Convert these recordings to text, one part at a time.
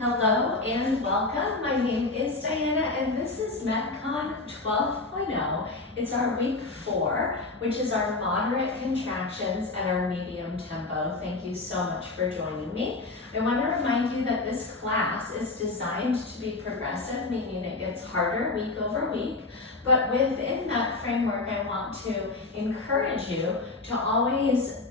Hello and welcome. My name is Diana and this is MetCon 12.0. It's our week 4, which is our moderate contractions and our medium tempo. Thank you so much for joining me. I want to remind you that this class is designed to be progressive, meaning it gets harder week over week. But within that framework, I want to encourage you to always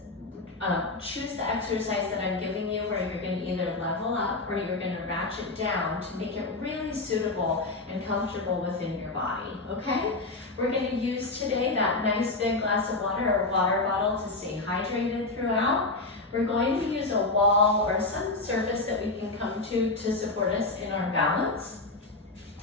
choose the exercise that I'm giving you where you're going to either level up or you're going to ratchet down to make it really suitable and comfortable within your body, okay? We're going to use today that nice big glass of water or water bottle to stay hydrated throughout. We're going to use a wall or some surface that we can come to support us in our balance.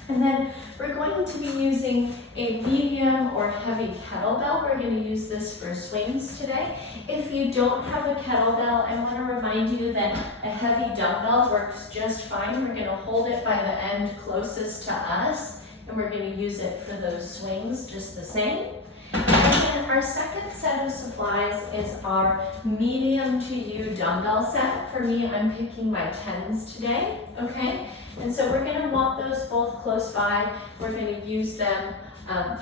And then we're going to be using a medium or heavy kettlebell. We're going to use this for swings today. If you don't have a kettlebell, I want to remind you that a heavy dumbbell works just fine. We're going to hold it by the end closest to us, and we're going to use it for those swings just the same. And then our second set of supplies is our medium to you dumbbell set. For me, I'm picking my 10s today, okay? And so we're going to want those both close by. We're going to use them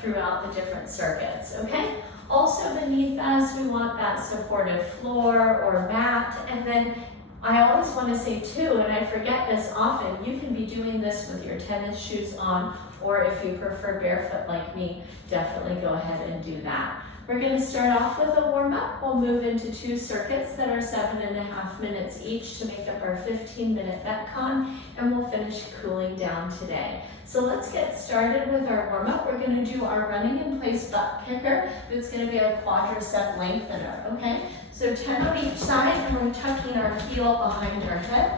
throughout the different circuits, okay? Also beneath us, we want that supportive floor or mat. And then I always want to say too, and I forget this often, you can be doing this with your tennis shoes on, or if you prefer barefoot like me, definitely go ahead and do that. We're going to start off with a warm-up. We'll move into 2 circuits that are 7.5 minutes each to make up our 15-minute MetCon, and we'll finish cooling down today. So let's get started with our warm-up. We're going to do our running in place butt kicker. It's going to be a quadricep lengthener, okay? So 10 on each side, and we're tucking our heel behind our hip.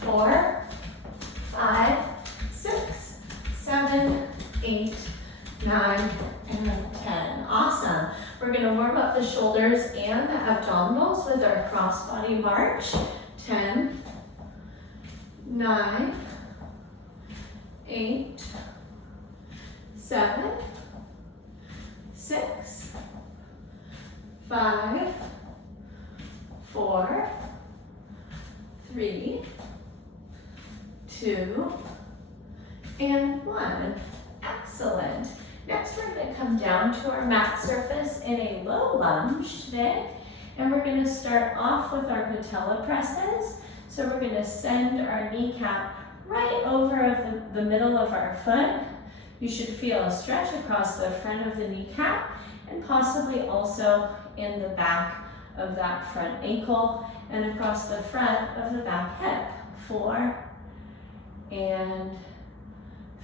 4, 5, 6, 7, 8, 9, and 10. Awesome. We're going to warm up the shoulders and the abdominals with our cross-body march. 10, 9, 8, 7, 6, 5, 4, 3, 2, and 1. Excellent. Next, we're going to come down to our mat surface in a low lunge today. And we're going to start off with our patella presses. So we're going to send our kneecap right over the middle of our foot. You should feel a stretch across the front of the kneecap and possibly also in the back of that front ankle and across the front of the back hip. 4 and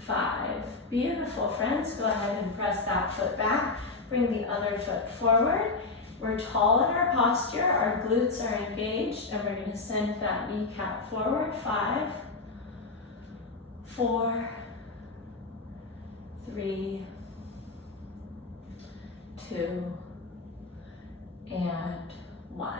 5. Beautiful, friends. Go ahead and press that foot back. Bring the other foot forward. We're tall in our posture. Our glutes are engaged, and we're going to send that kneecap forward. 5, 4, 3, 2, and 1.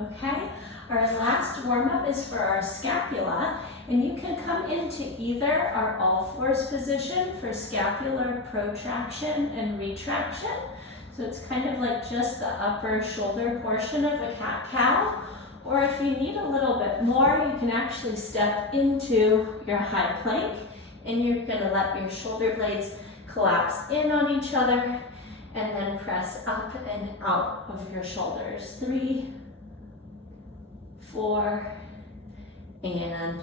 Okay? Our last warm-up is for our scapula, and you can come into either our all-fours position for scapular protraction and retraction. So it's kind of like just the upper shoulder portion of a cat-cow. Or if you need a little bit more, you can actually step into your high plank, and you're going to let your shoulder blades collapse in on each other and then press up and out of your shoulders. 3, 4, and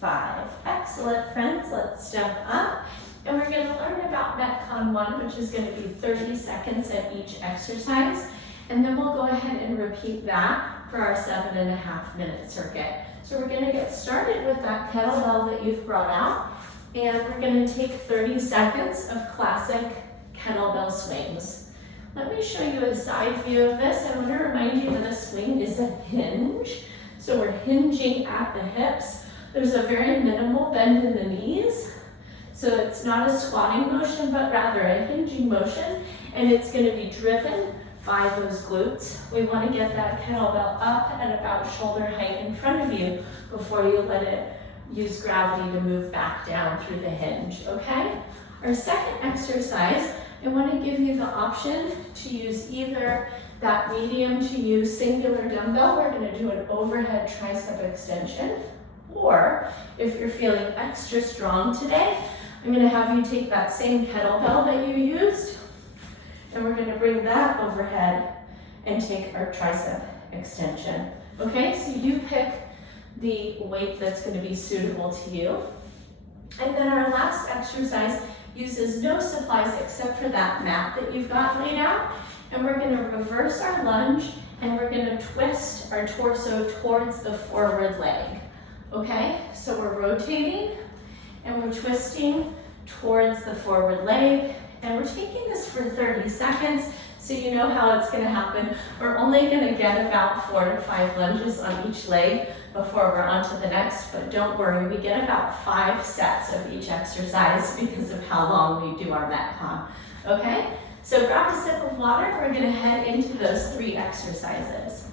5. Excellent, friends. Let's step up. And we're going to learn about MetCon 1, which is going to be 30 seconds at each exercise. And then we'll go ahead and repeat that for our 7.5 minute circuit. So we're going to get started with that kettlebell that you've brought out. And we're going to take 30 seconds of classic kettlebell swings. Let me show you a side view of this. I want to remind you that a swing is a hinge. So we're hinging at the hips. There's a very minimal bend in the knees. So it's not a squatting motion, but rather a hinging motion. And it's going to be driven by those glutes. We want to get that kettlebell up at about shoulder height in front of you before you let it use gravity to move back down through the hinge, okay? Our second exercise, I want to give you the option to use either that medium to use singular dumbbell. We're going to do an overhead tricep extension. Or if you're feeling extra strong today, I'm gonna have you take that same kettlebell that you used, and we're gonna bring that overhead and take our tricep extension. Okay, so you pick the weight that's gonna be suitable to you. And then our last exercise uses no supplies except for that mat that you've got laid out. And we're gonna reverse our lunge and we're gonna twist our torso towards the forward leg. Okay, so we're rotating and we're twisting towards the forward leg, and we're taking this for 30 seconds so you know how it's gonna happen. We're only gonna get about 4 to 5 lunges on each leg before we're on to the next, but don't worry, we get about 5 sets of each exercise because of how long we do our MetCon. Okay, so grab a sip of water, we're gonna head into those 3 exercises.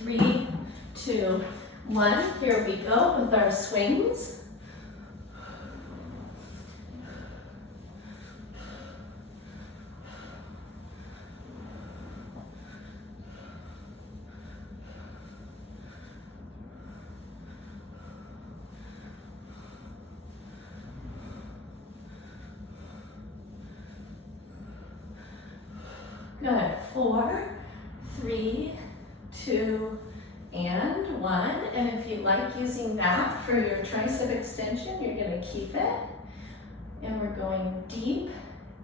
3, 2, 1, here we go with our swings. Good, 4, 3, 2, and 1. And if you like using that for your tricep extension, you're gonna keep it. And we're going deep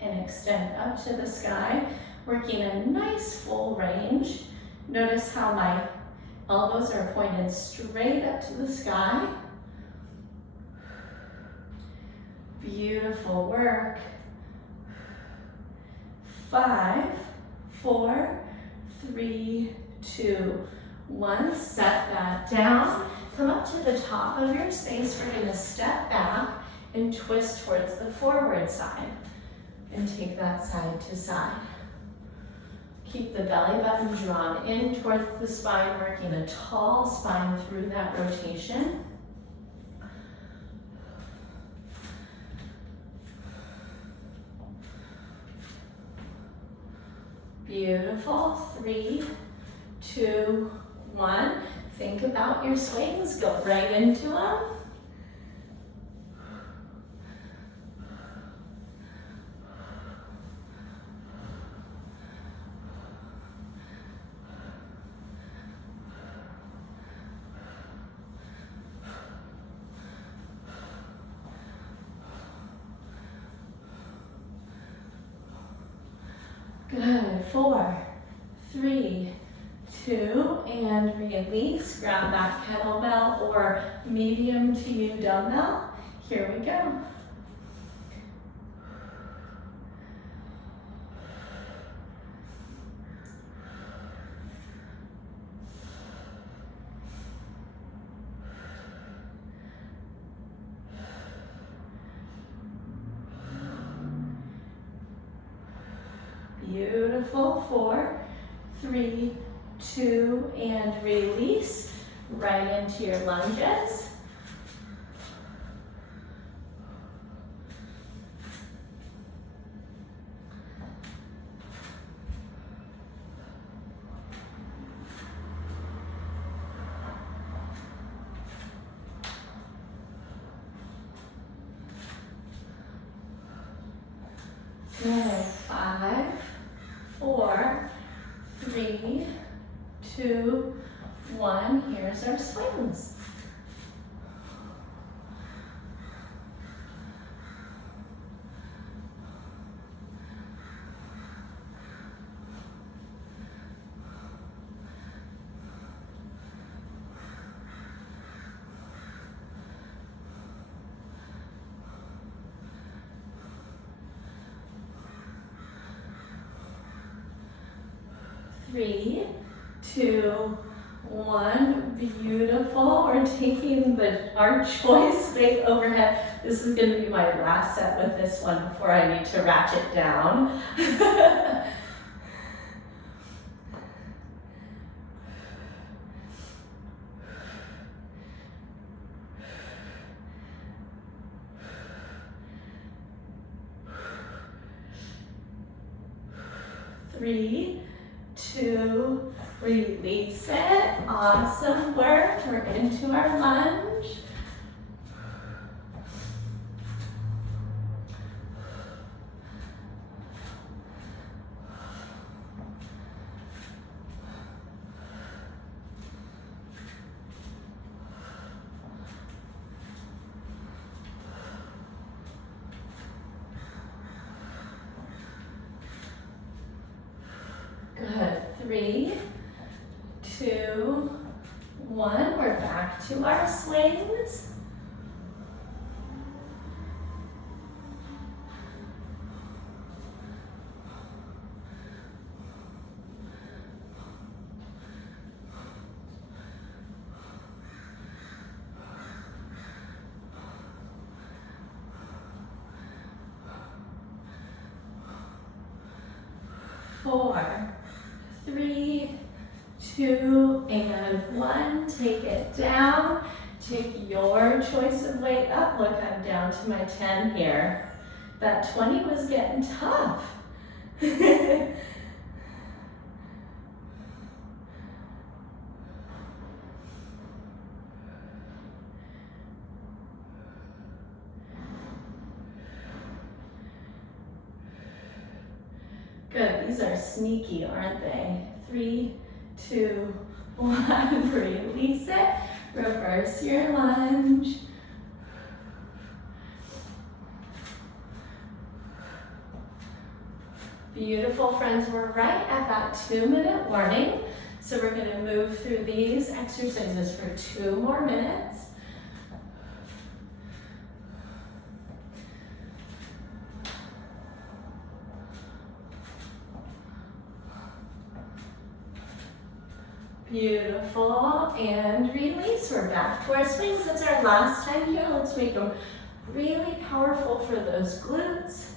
and extend up to the sky, working a nice full range. Notice how my elbows are pointed straight up to the sky. Beautiful work. 5, 4, 3, 2, 1. Set that down. Come up to the top of your space. We're going to step back and twist towards the forward side and take that side to side. Keep the belly button drawn in towards the spine, working a tall spine through that rotation. Beautiful. 3, 2, 1. Think about your swings. Go right into them. Good. 4, 3, 2, and release. Grab that kettlebell or medium to you dumbbell. Here we go. Beautiful. 4, 3, 2, and release right into your lunges. Good. 5, 4, 3, 2, 1. Here's our swings. Three, 2, 1. Beautiful. We're taking our choice weight overhead. This is going to be my last set with this one before I need to ratchet down. 3, 2, Release it. Awesome work. We're into our lunge. Good. 3, 2, 1. We're back to our swings. Four, 3, 2, and 1. Take it down. Take your choice of weight up. Look, I'm down to my 10 here. That 20 was getting tough. Good. These are sneaky, aren't they? 3, 2, 1. Release it. Reverse your lunge. Beautiful, friends. We're right at that 2-minute warning. So we're going to move through these exercises for 2 more minutes. Beautiful, and release. We're back to our swings. That's our last time here. Let's make them really powerful for those glutes.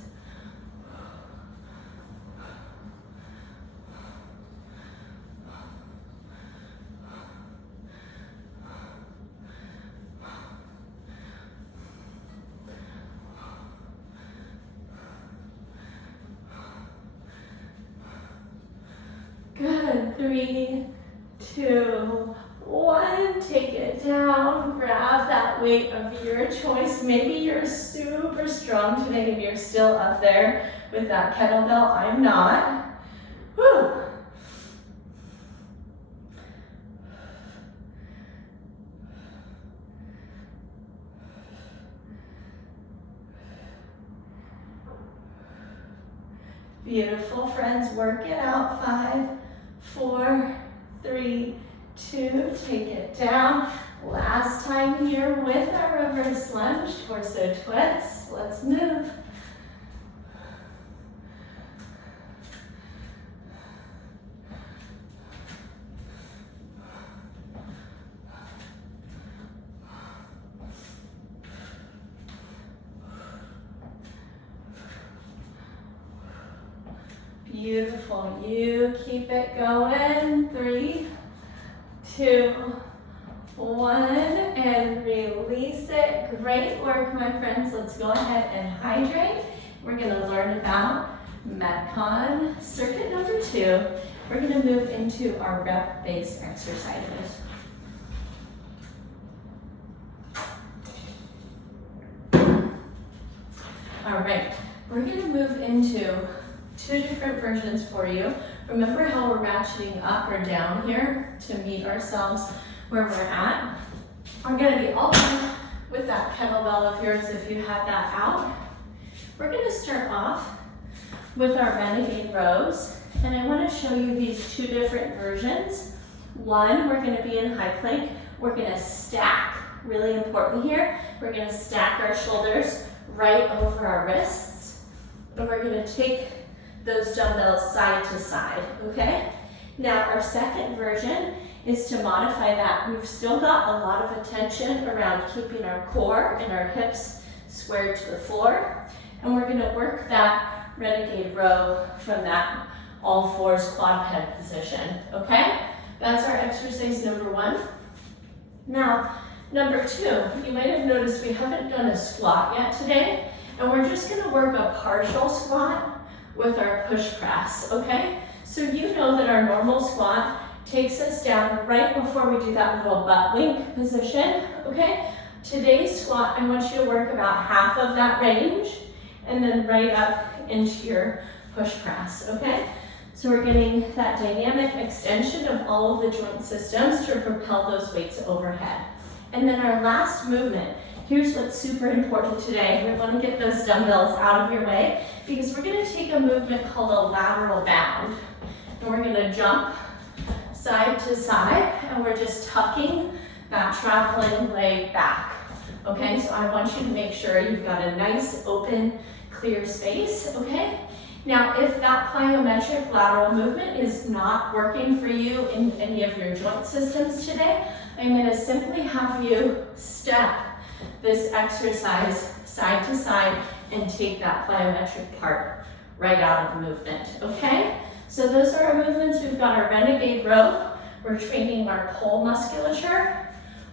Good. 3, 2, 1. Take it down. Grab that weight of your choice. Maybe you're super strong today. Maybe you're still up there with that kettlebell. I'm not. Whew. Beautiful, friends. Work it out. 5, 4, 3, 2. Take it down. Last time here with our reverse lunge, torso twist. Let's move. Beautiful. You keep it going. 3, 2, 1, and release it. Great work, my friends. Let's go ahead and hydrate. We're going to learn about MetCon circuit number 2. We're going to move into our rep-based exercises. All right, we're going to move into 2 different versions for you. Remember how we're ratcheting up or down here to meet ourselves where we're at? We're going to be all done with that kettlebell of yours if you have that out. We're going to start off with our renegade rows, and I want to show you these 2 different versions. One, we're going to be in high plank. We're going to stack, really important here. We're going to stack our shoulders right over our wrists, and we're going to take those dumbbells side to side, okay? Now, our second version is to modify that. We've still got a lot of attention around keeping our core and our hips squared to the floor, and we're gonna work that renegade row from that all fours quadruped position, okay? That's our exercise number 1. Now, number 2, you might have noticed we haven't done a squat yet today, and we're just gonna work a partial squat with our push press, okay? So you know that our normal squat takes us down right before we do that little butt wink position, okay? Today's squat, I want you to work about half of that range and then right up into your push press, okay? So we're getting that dynamic extension of all of the joint systems to propel those weights overhead. And then our last movement, here's what's super important today. We want to get those dumbbells out of your way because we're going to take a movement called a lateral bound. And we're going to jump side to side and we're just tucking that traveling leg back. Okay, so I want you to make sure you've got a nice open, clear space, okay? Now, if that plyometric lateral movement is not working for you in any of your joint systems today, I'm going to simply have you step this exercise side to side and take that plyometric part right out of the movement, okay? So those are our movements. We've got our renegade row. We're training our pull musculature.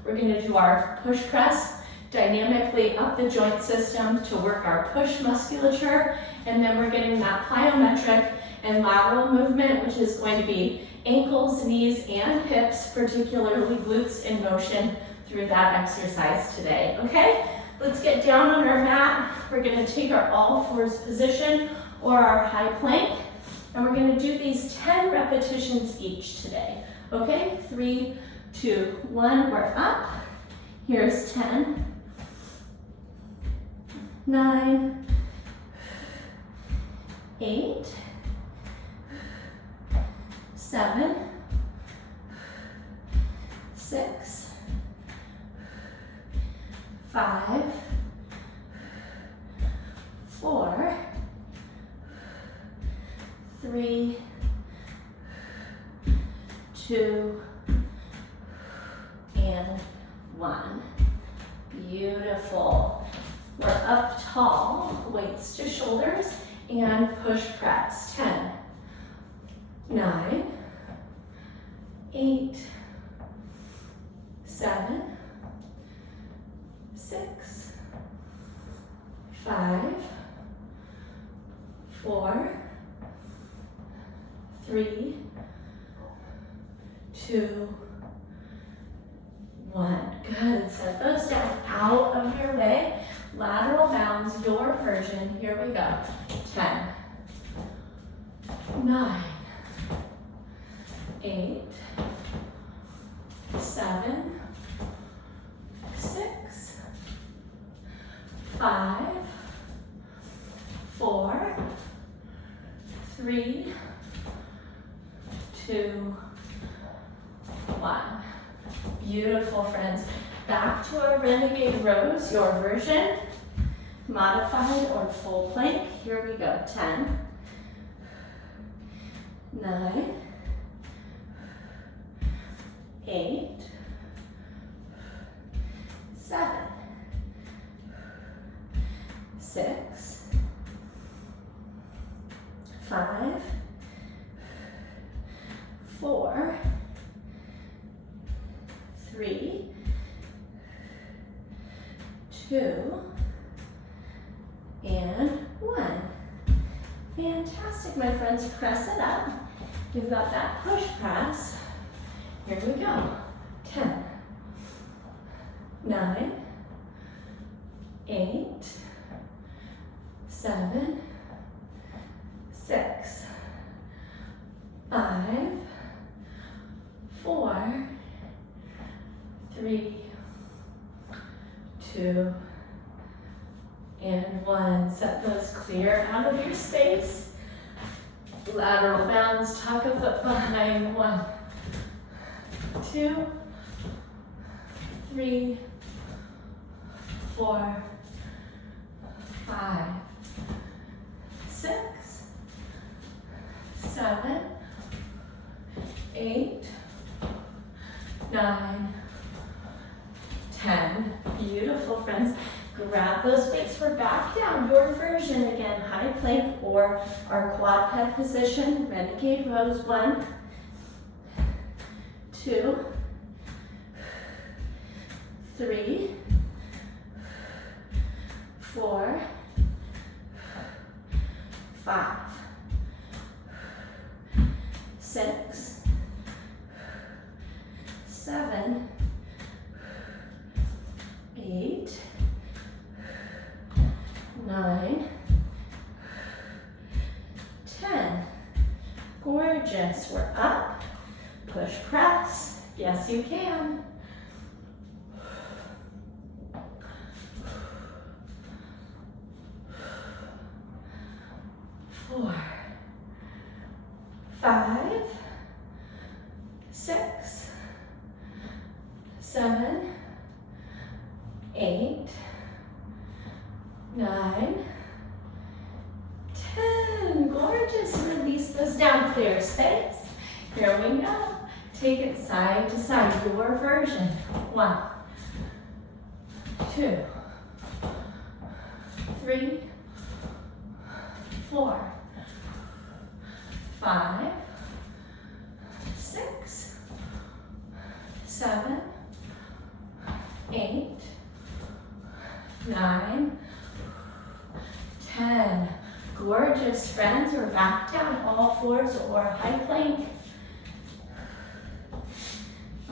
We're going to do our push press dynamically up the joint system to work our push musculature, and then we're getting that plyometric and lateral movement, which is going to be ankles, knees, and hips, particularly glutes in motion through that exercise today, okay? Let's get down on our mat. We're gonna take our all fours position or our high plank, and we're gonna do these 10 repetitions each today, okay? 3, 2, 1, we're up. Here's 10. 9, 8, 7, 6, 5, 4, 3, 2, and 1. Beautiful. We're up tall, weights to shoulders, and push press. 10, 9, 8, 7, 6, 5, 4, 3, 2, 1. Good. Set those down out of your way. Lateral bounds, your version. Here we go. 10, 9, 8, 7, 6, 5, 4, 3, 2, 1. Beautiful, friends. Back to our renegade rows, your version, modified or full plank. Here we go. 10, 9, 8, 7, 6, 5, 4, 3, 2, and 1. Fantastic, my friends. Press it up. You've got that push press. Here we go. 10, 9, 8, 7, 6, 5, 4, 3, 2, and 1. Set those clear out of your space. Lateral bounds, tuck a foot behind. 1, 2, 3, 4, 5, 6, 7, 8, 9, 10. Beautiful, friends. Grab those weights. We're back down. Your version again, high plank or our quadruped position, renegade rows. 1, 2, 3, 4, 5, 6, Yes, you can. 4, 5, 6, 7, 8, 9, 10. Gorgeous. Release those down. Clear space. Here we go. Take it side to side. Your version. 1, 2, 3, 4, 5, 6, 7, 8, 9, 10. Gorgeous, friends. We're back down all fours or high plank.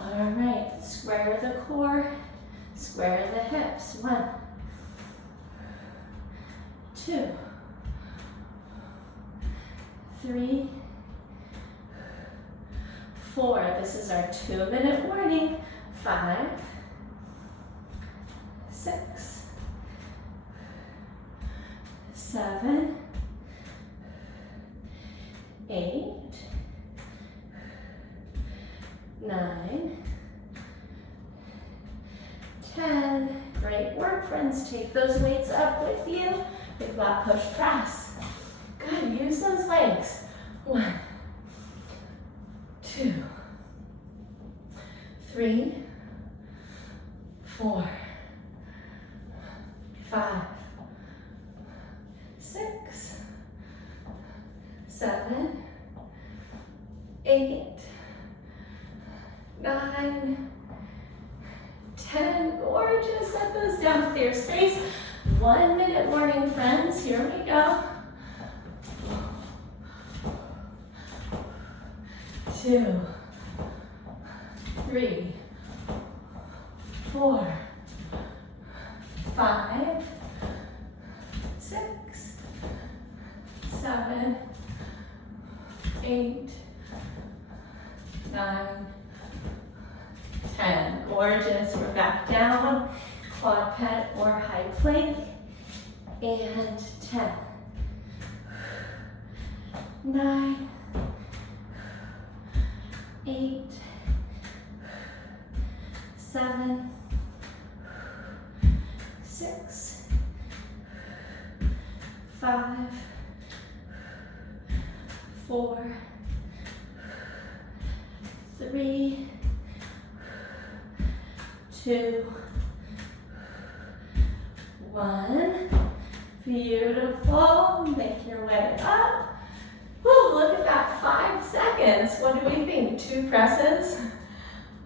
All right, square the core, square the hips. 1, 2, 3, 4. This is our 2-minute warning. 5, 6, 7, 8, 9, 10. Great work, friends. Take those weights up with you. We've got push press. Good. Use those legs. 1, 2, 3, 4, 5, 6, 7, 8, 9, 10. Gorgeous. Set those down. Clear space. 1-minute warning, friends. Here we go. 2, 3, 4, 5, 6, 7, 8, 9, 10. Gorgeous. We're back down. Quad pet or high plank. And 10, 9, 8, 7, 6, 5, 4, 3, 2, 1. Beautiful. Make your way up. Woo, look at that. 5 seconds. What do we think? 2 presses?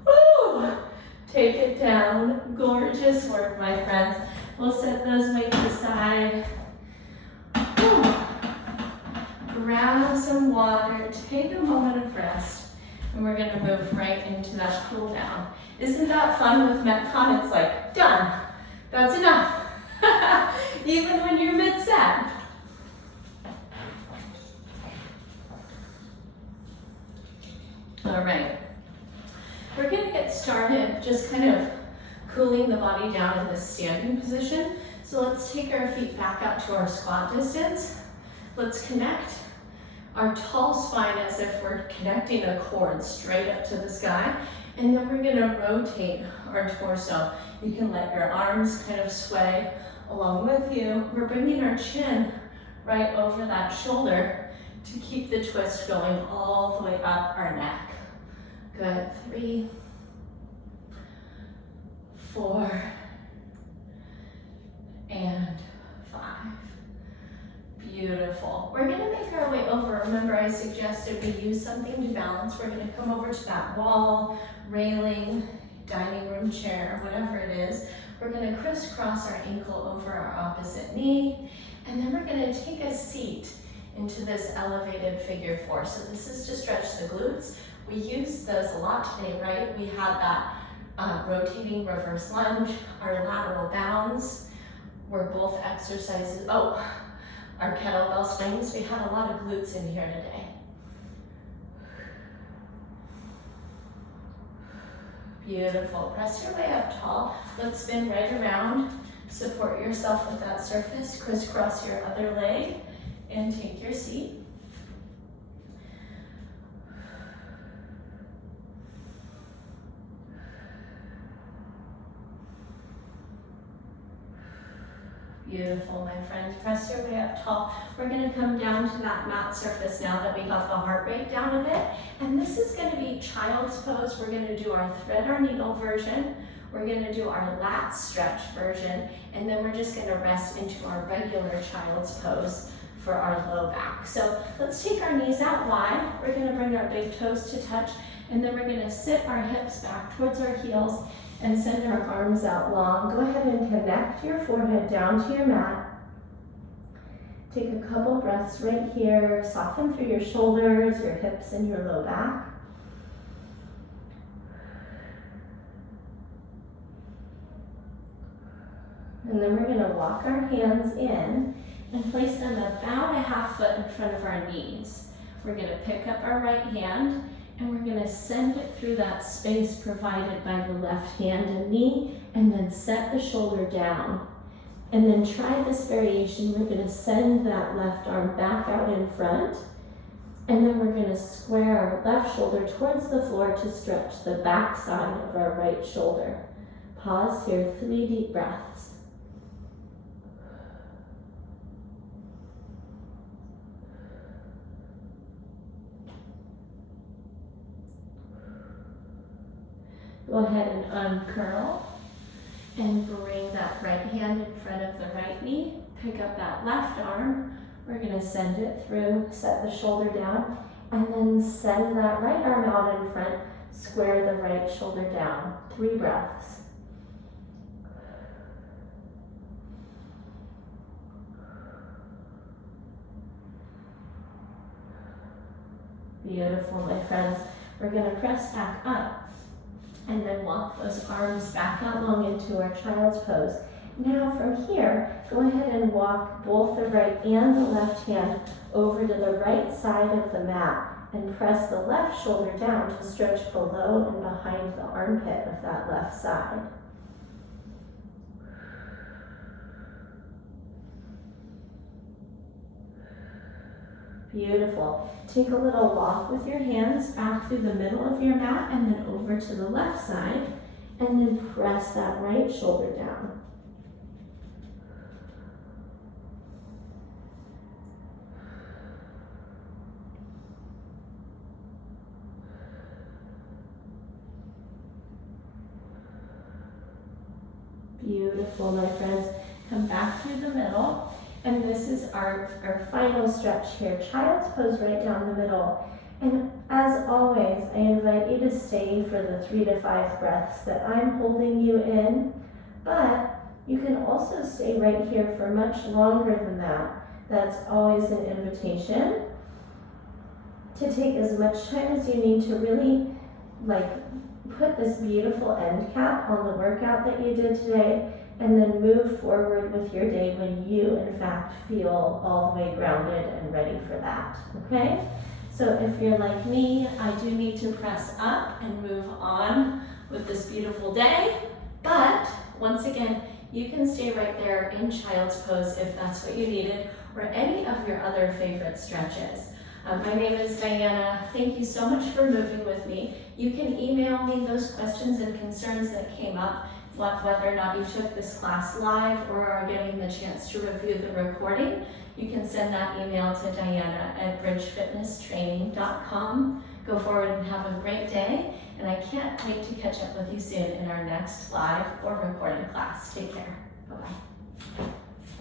Woo! Take it down. Gorgeous work, my friends. We'll set those weights aside. Woo. Grab some water. Take a moment of rest. And we're going to move right into that cool down. Isn't that fun with MetCon? It's like, done. That's enough. Even when you're mid-set. All right. We're going to get started just kind of cooling the body down in this standing position. So let's take our feet back out to our squat distance. Let's connect our tall spine as if we're connecting a cord straight up to the sky. And then we're going to rotate our torso. You can let your arms kind of sway along with you. We're bringing our chin right over that shoulder to keep the twist going all the way up our neck. Good. 3, 4, and 5. Beautiful. We're going to make our way over. Remember, I suggested we use something to balance. We're going to come over to that wall, railing, dining room chair, whatever it is. We're going to crisscross our ankle over our opposite knee, and then we're going to take a seat into this elevated figure 4. So this is to stretch the glutes. We used those a lot today, right? We had that rotating reverse lunge, our lateral bounds were both exercises. Oh, our kettlebell swings. We had a lot of glutes in here today. Beautiful. Press your way up tall. Let's spin right around. Support yourself with that surface. Crisscross your other leg and take your seat. Beautiful, my friends. Press your way up tall. We're going to come down to that mat surface now that we got the heart rate down a bit. And this is going to be child's pose. We're going to do our thread our needle version. We're going to do our lat stretch version. And then we're just going to rest into our regular child's pose for our low back. So let's take our knees out wide. We're going to bring our big toes to touch. And then we're going to sit our hips back towards our heels and send our arms out long. Go ahead and connect your forehead down to your mat. Take a couple breaths right here. Soften through your shoulders, your hips, and your low back. And then we're going to walk our hands in and place them about a half foot in front of our knees. We're going to pick up our right hand and we're going to send it through that space provided by the left hand and knee, and then set the shoulder down. And then try this variation. We're going to send that left arm back out in front, and then we're going to square our left shoulder towards the floor to stretch the back side of our right shoulder. Pause here, 3 deep breaths. Go ahead and uncurl and bring that right hand in front of the right knee. Pick up that left arm. We're going to send it through, set the shoulder down, and then send that right arm out in front. Square the right shoulder down. 3 breaths. Beautiful, my friends. We're going to press back up and then walk those arms back out long into our child's pose. Now from here, go ahead and walk both the right and the left hand over to the right side of the mat and press the left shoulder down to stretch below and behind the armpit of that left side. Beautiful. Take a little walk with your hands back through the middle of your mat and then over to the left side, and then press that right shoulder down. Beautiful, my friends. Come back through the middle. And this is our final stretch here. Child's pose right down the middle. And as always, I invite you to stay for the 3 to 5 breaths that I'm holding you in. But you can also stay right here for much longer than that. That's always an invitation to take as much time as you need to really put this beautiful end cap on the workout that you did today, and then move forward with your day when you, in fact, feel all the way grounded and ready for that, okay? So if you're like me, I do need to press up and move on with this beautiful day, but once again, you can stay right there in child's pose if that's what you needed, or any of your other favorite stretches. My name is Diana. Thank you so much for moving with me. You can email me those questions and concerns that came up, whether or not you took this class live or are getting the chance to review the recording. You can send that email to diana@bridgefitnesstraining.com. Go forward and have a great day, and I can't wait to catch up with you soon in our next live or recorded class. Take care. Bye-bye.